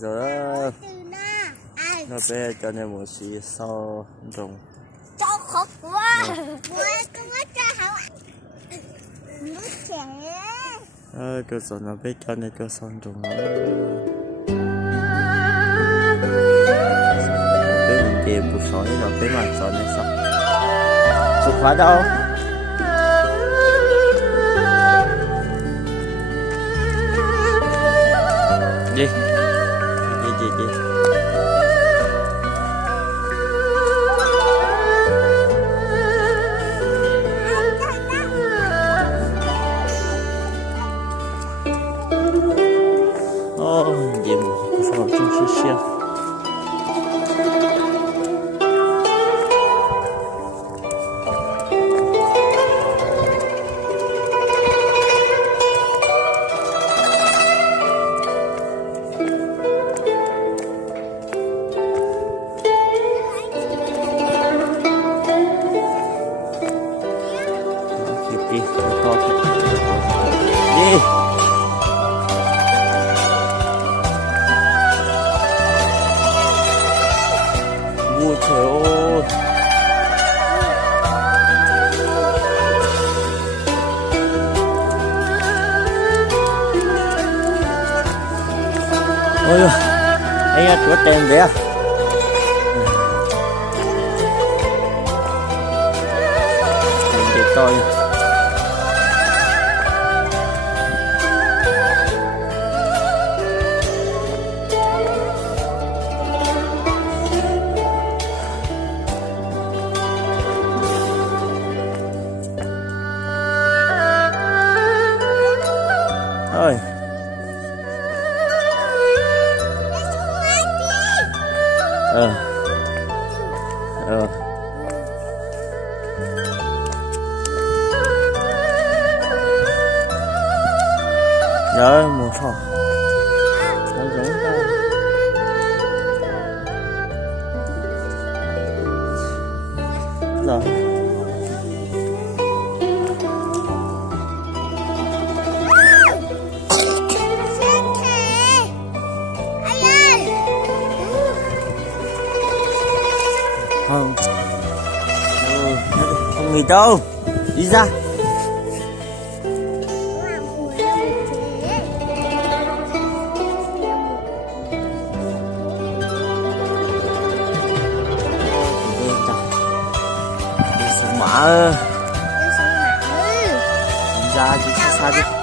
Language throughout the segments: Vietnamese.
rồi nó bé cho nên một xí sau trồng cho khóc quá cơ sở nó bé cho nên cơ sở trồng bé mình chè bột sỏi rồi bé mặt sỏi này sao sụp khóa đâu đi đi gì mà sao chung xí xí đi ôi trời ơi ôi anh chuột đèn đấy à để coi ơi rồi một thỏ nó giống ta rồi không không nghỉ đâu đi ra mỡ ra đi xa đi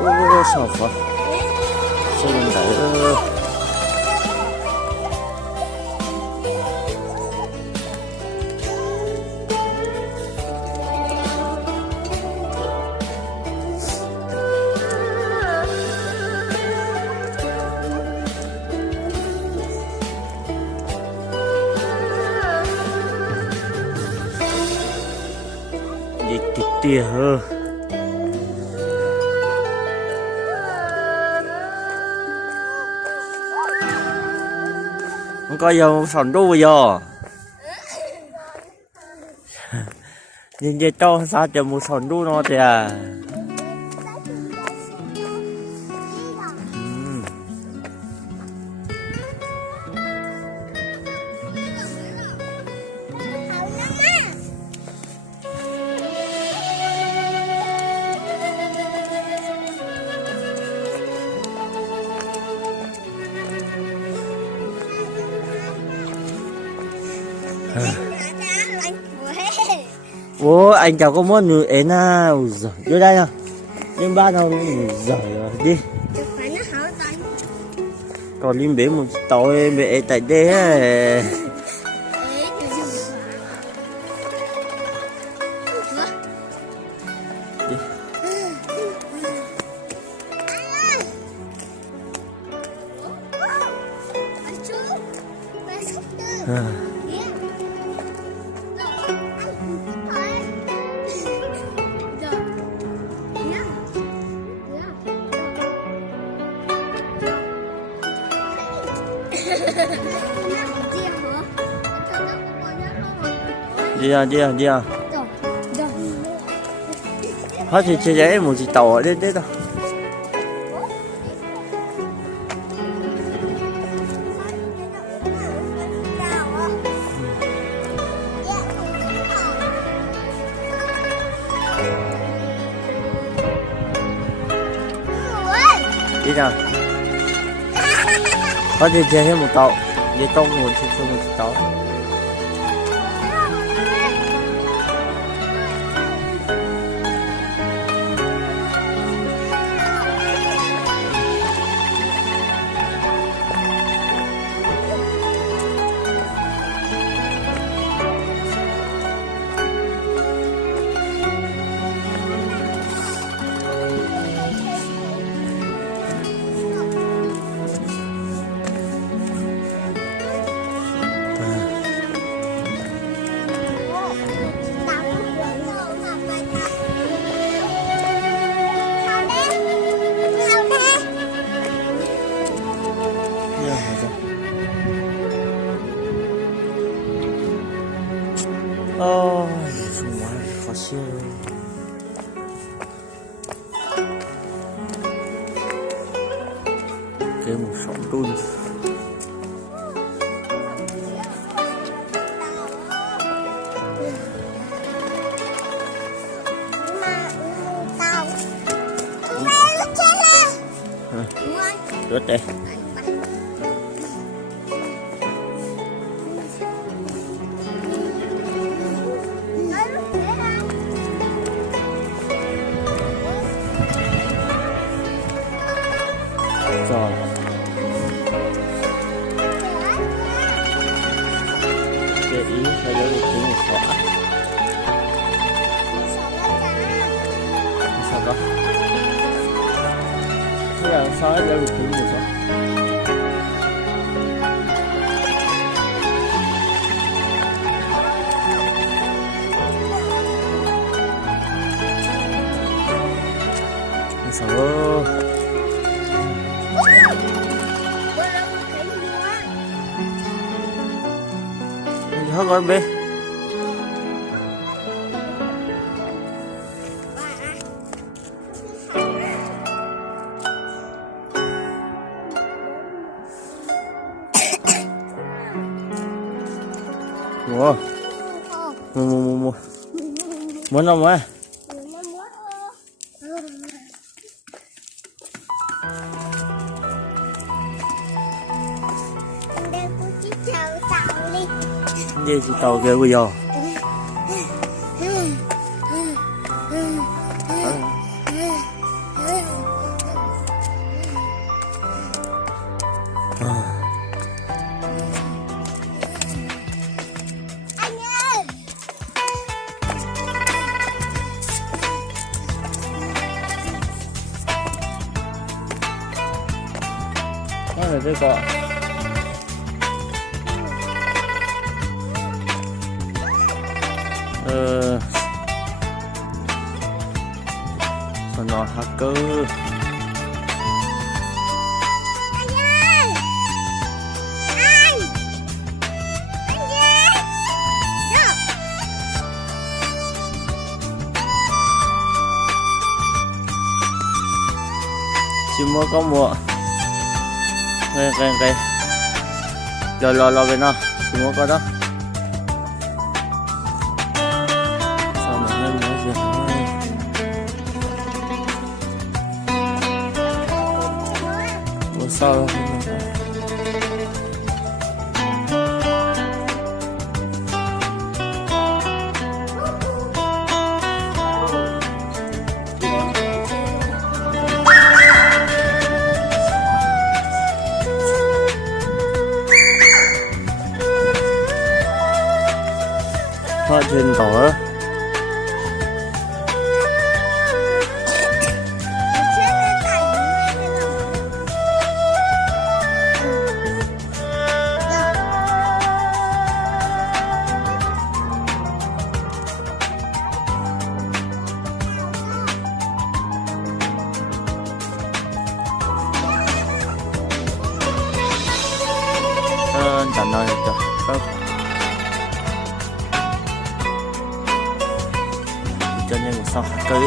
오, 사파. 쏘는다. 이게 뛰어. Không có vô sòn đu vô nhìn vậy to sao chờ một sòn đu nó thì à Ủa anh chào có món nữa ế nào rồi vô đây nào lên ba đâu rồi đi còn lên bể một tối mẹ tại đây á. Đi à hết thì chơi giấy một chị tàu ở đây đấy đâu đi nào hết thì chơi thêm một tàu đi tông một chị tàu 정말 거실 cái một sóng tun rớt đây rồi để ý phải lấy được tiếng một xóa sao đó thế là sao lấy được tiếng một xóa sao hết rồi bé mua muốn không á đi chị tàu kia bây giờ đó là cái cọ nó hacker chim mua có mua cái lo cái nó chim mua có đó sao mà nên nói gì mua sao có trên tỏi. Tận nơi cho tốt cho nên một sau cái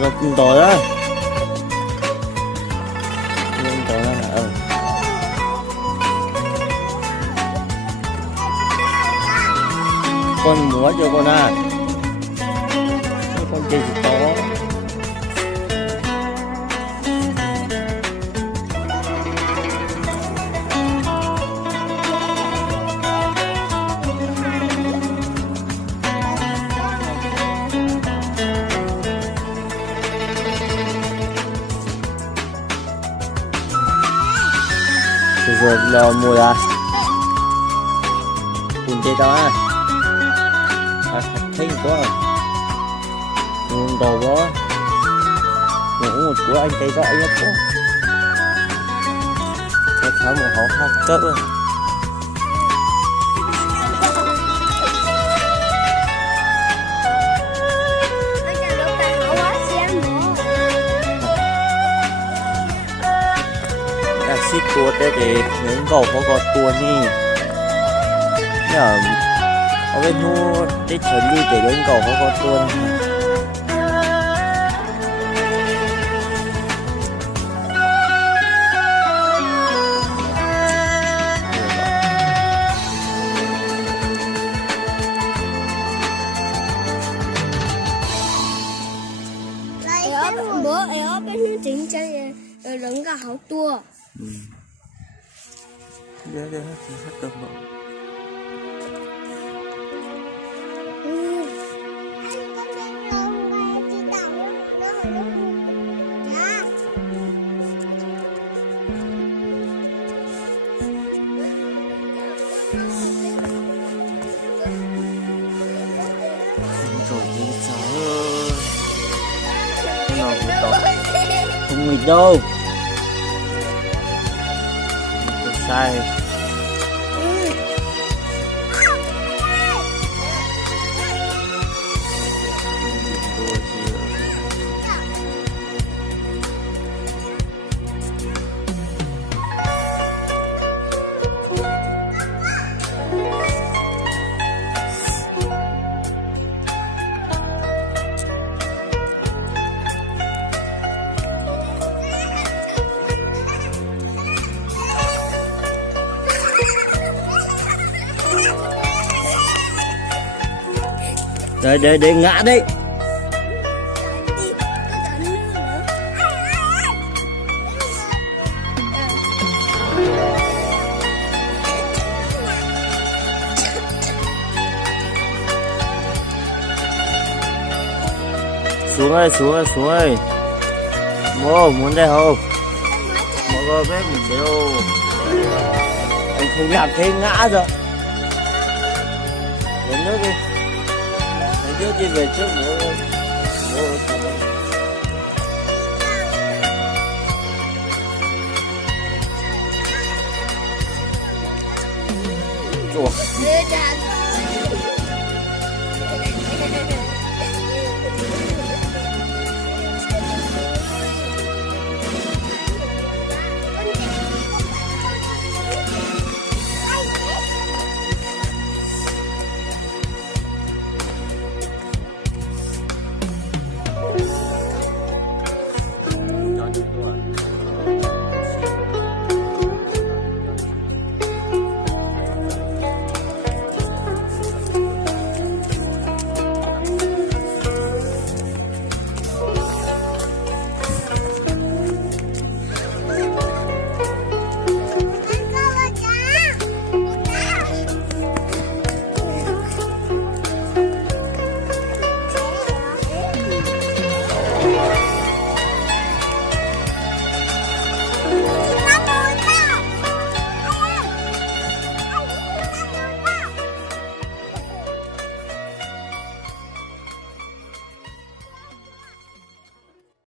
nó cũng tội đó nhưng tội đó là con múa cho con à con chơi gì to rồi lò mùi à cùng chơi đó à thấy quá nguồn đồ quá ngủ một của anh cây đó anh nhất quá cái khá một hổ hát cỡ xích tua tê thì những cầu có tua ni nhờ ở bên mua tết chuẩn đi để đến cầu có tua bữa ở bên nó chính chân đứng cả hậu tua. Dạ, thì hết tầm bộ. Rồi thì trời ơi. Cái nào cũng tốt. Không nghịch đâu. Không sai. Để ngã đi. Xuống ơi. Mô, muốn đây không? Mọi người biết mình sẽ đâu. Anh không làm thế ngã rồi. Đến nước đi. Trước đi về trước nữa Ủa.